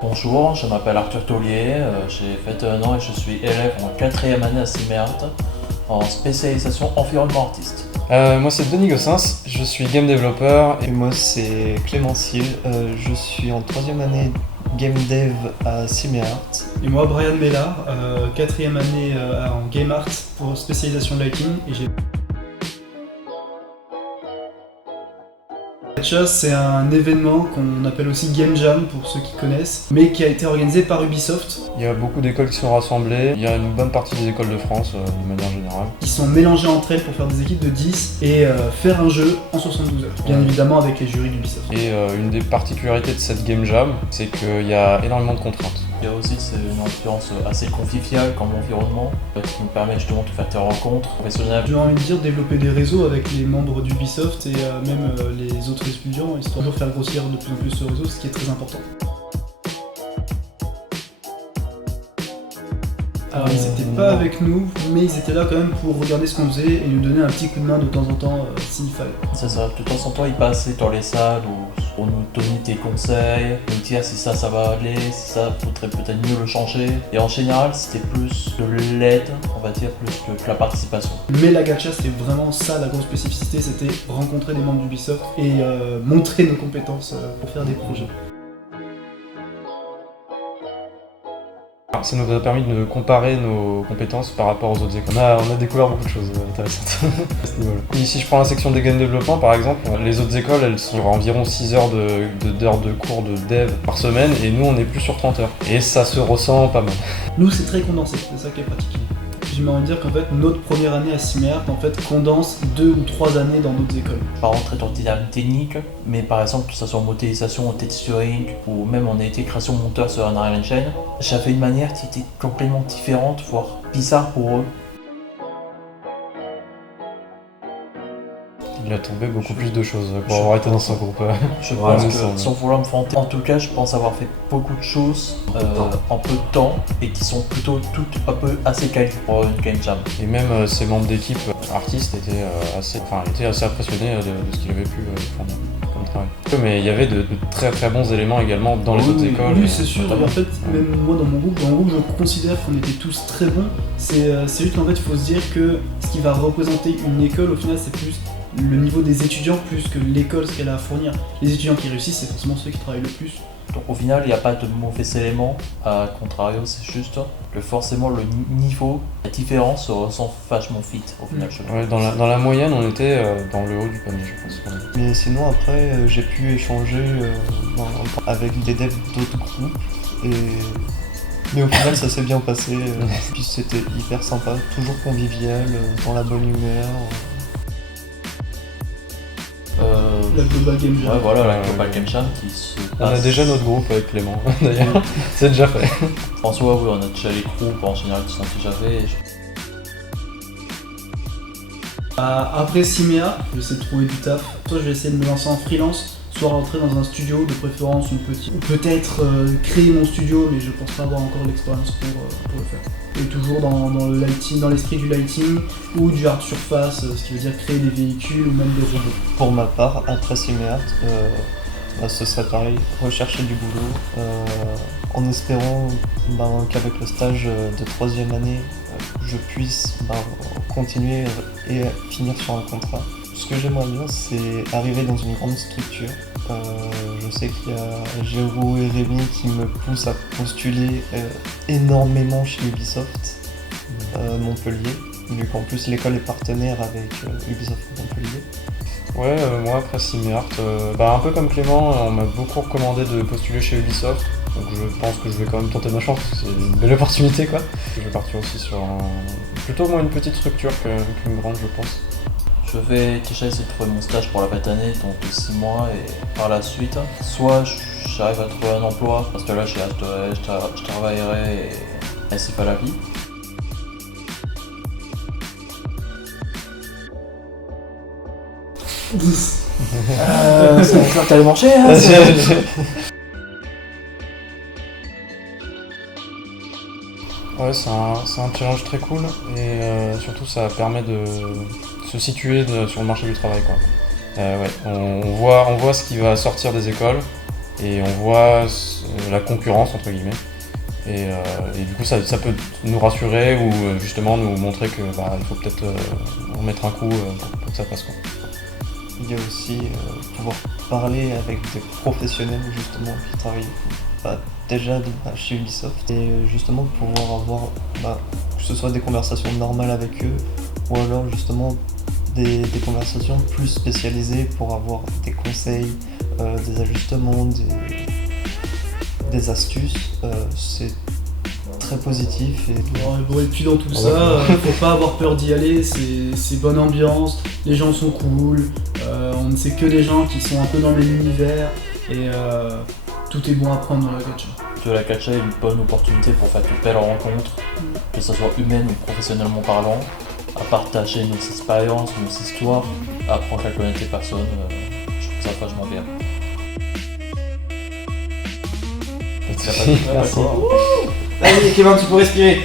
Bonjour, je m'appelle Arthur Taulier, j'ai 21 ans et je suis élève en 4e année à Siméart en spécialisation environnement artiste. Moi c'est Denis Gossens, je suis game developer. Et moi c'est Clémence Hill, je suis en 3e année game dev à Siméart. Et moi Brian Mellard, 4e année en game art pour spécialisation lighting et j'ai... Gacha, c'est un événement qu'on appelle aussi Game Jam pour ceux qui connaissent, mais qui a été organisé par Ubisoft. Il y a beaucoup d'écoles qui sont rassemblées, il y a une bonne partie des écoles de France de manière générale. Qui sont mélangées entre elles pour faire des équipes de 10 et faire un jeu en 72 heures. Bien évidemment avec les jurys d'Ubisoft. Et une des particularités de cette Game Jam, c'est qu'il y a énormément de contraintes. Il y a aussi une ambiance assez conviviale comme environnement qui nous permet justement de faire des rencontres professionnelles. J'ai envie de dire développer des réseaux avec les membres d'Ubisoft et même les autres étudiants, histoire de faire grossir de plus en plus ce réseau, ce qui est très important. Alors ils n'étaient pas avec nous, mais ils étaient là quand même pour regarder ce qu'on faisait et nous donner un petit coup de main de temps en temps s'il fallait. C'est ça, de temps en temps ils passaient dans les salles pour nous donner des conseils, nous dire si ça va aller, si ça faudrait peut-être mieux le changer. Et en général c'était plus de l'aide, on va dire, plus que la participation. Mais la gacha c'était vraiment ça la grosse spécificité, c'était rencontrer des membres d'Ubisoft et montrer nos compétences pour faire des projets. Ça nous a permis de comparer nos compétences par rapport aux autres écoles. On a découvert beaucoup de choses intéressantes à ce niveau-là. Et si je prends la section des game développement par exemple, les autres écoles elles sont environ 6 heures de cours de dev par semaine et nous on est plus sur 30 heures. Et ça se ressent pas mal. Nous c'est très condensé, c'est ça qui est pratique. J'ai envie de dire qu'en fait notre première année à Siméart en fait condense 2 ou 3 années dans d'autres écoles. Pas rentrer dans des termes techniques, mais par exemple que ce soit en modélisation, en texturing ou même en été création monteur sur Unreal Engine, j'avais une manière qui était complètement différente, voire bizarre pour eux. Il a trouvé beaucoup plus de choses pour avoir été dans son groupe. Je pense que, sans vouloir me vanter, en tout cas je pense avoir fait beaucoup de choses en peu de temps et qui sont plutôt toutes un peu assez quali pour une game jam. Et même ses membres d'équipe artistes étaient assez impressionnés de ce qu'il avait pu fournir comme travail. Mais il y avait de très très bons éléments également dans les autres écoles. Oui, c'est sûr. Et en fait, même moi dans mon groupe, je considère qu'on était tous très bons. C'est juste qu'en fait, il faut se dire que ce qui va représenter une école, au final, c'est plus le niveau des étudiants plus que l'école, ce qu'elle a à fournir. Les étudiants qui réussissent, c'est forcément ceux qui travaillent le plus. Donc au final, il n'y a pas de mauvais éléments, à contrario, c'est juste que forcément le niveau, la différence se ressent vachement vite au final. Ouais, dans la moyenne, on était dans le haut du panier, je pense. Mais sinon après, j'ai pu échanger avec des devs d'autres groupes mais au final ça s'est bien passé, puis c'était hyper sympa, toujours convivial, dans la bonne humeur. La Global Game Jam. Ouais, voilà, la Global Game Jam qui se passe. On a déjà notre groupe avec Clément, d'ailleurs. C'est déjà fait. En soi, oui, on a déjà les groupes en général qui sont déjà faits. Après Siméart, je vais essayer de trouver du taf. Soit je vais essayer de me lancer en freelance, soit rentrer dans un studio, de préférence une petite. Ou peut-être créer mon studio, mais je pense pas avoir encore l'expérience pour le faire. Et toujours dans le lighting, dans l'esprit du lighting ou du hard surface, ce qui veut dire créer des véhicules ou même des robots. Pour ma part, après Siméart, ce serait pareil, rechercher du boulot, en espérant qu'avec le stage de 3e année, je puisse continuer et finir sur un contrat. Ce que j'aimerais bien, c'est arriver dans une grande structure. Je sais qu'il y a Géraud et Rémi qui me poussent à postuler énormément chez Ubisoft Montpellier, vu qu'en plus l'école est partenaire avec Ubisoft Montpellier. Ouais, moi après Siméart, un peu comme Clément, on m'a beaucoup recommandé de postuler chez Ubisoft. Donc je pense que je vais quand même tenter ma chance parce que c'est une belle opportunité quoi. Je vais partir aussi sur plutôt moins une petite structure qu'une grande je pense. Je vais déjà essayer de trouver mon stage pour la bête année, donc de 6 mois, et par la suite, soit j'arrive à trouver un emploi, parce que là je travaillerai et ainsi va la vie. Ça va faire tellement cher hein, Ouais, c'est un challenge très cool et surtout ça permet de se situer sur le marché du travail quoi. On voit ce qui va sortir des écoles et on voit la concurrence entre guillemets. Et du coup ça peut nous rassurer ou justement nous montrer que il faut peut-être en mettre un coup pour que ça passe quoi. Il y a aussi pouvoir parler avec des professionnels justement qui travaillent déjà chez Ubisoft et justement pouvoir avoir que ce soit des conversations normales avec eux ou alors justement des conversations plus spécialisées pour avoir des conseils, des ajustements, des astuces. C'est très positif. Et puis dans tout ça, faut pas avoir peur d'y aller, c'est bonne ambiance, les gens sont cool, on ne sait que des gens qui sont un peu dans le même univers et tout est bon à prendre dans la gacha. La gacha est une bonne opportunité pour faire de belles rencontres, que ce soit humaine ou professionnellement parlant, à partager nos expériences, nos histoires, à apprendre à connaître les personnes. Je trouve ça vachement bien. Merci. Allez Kevin, tu peux respirer.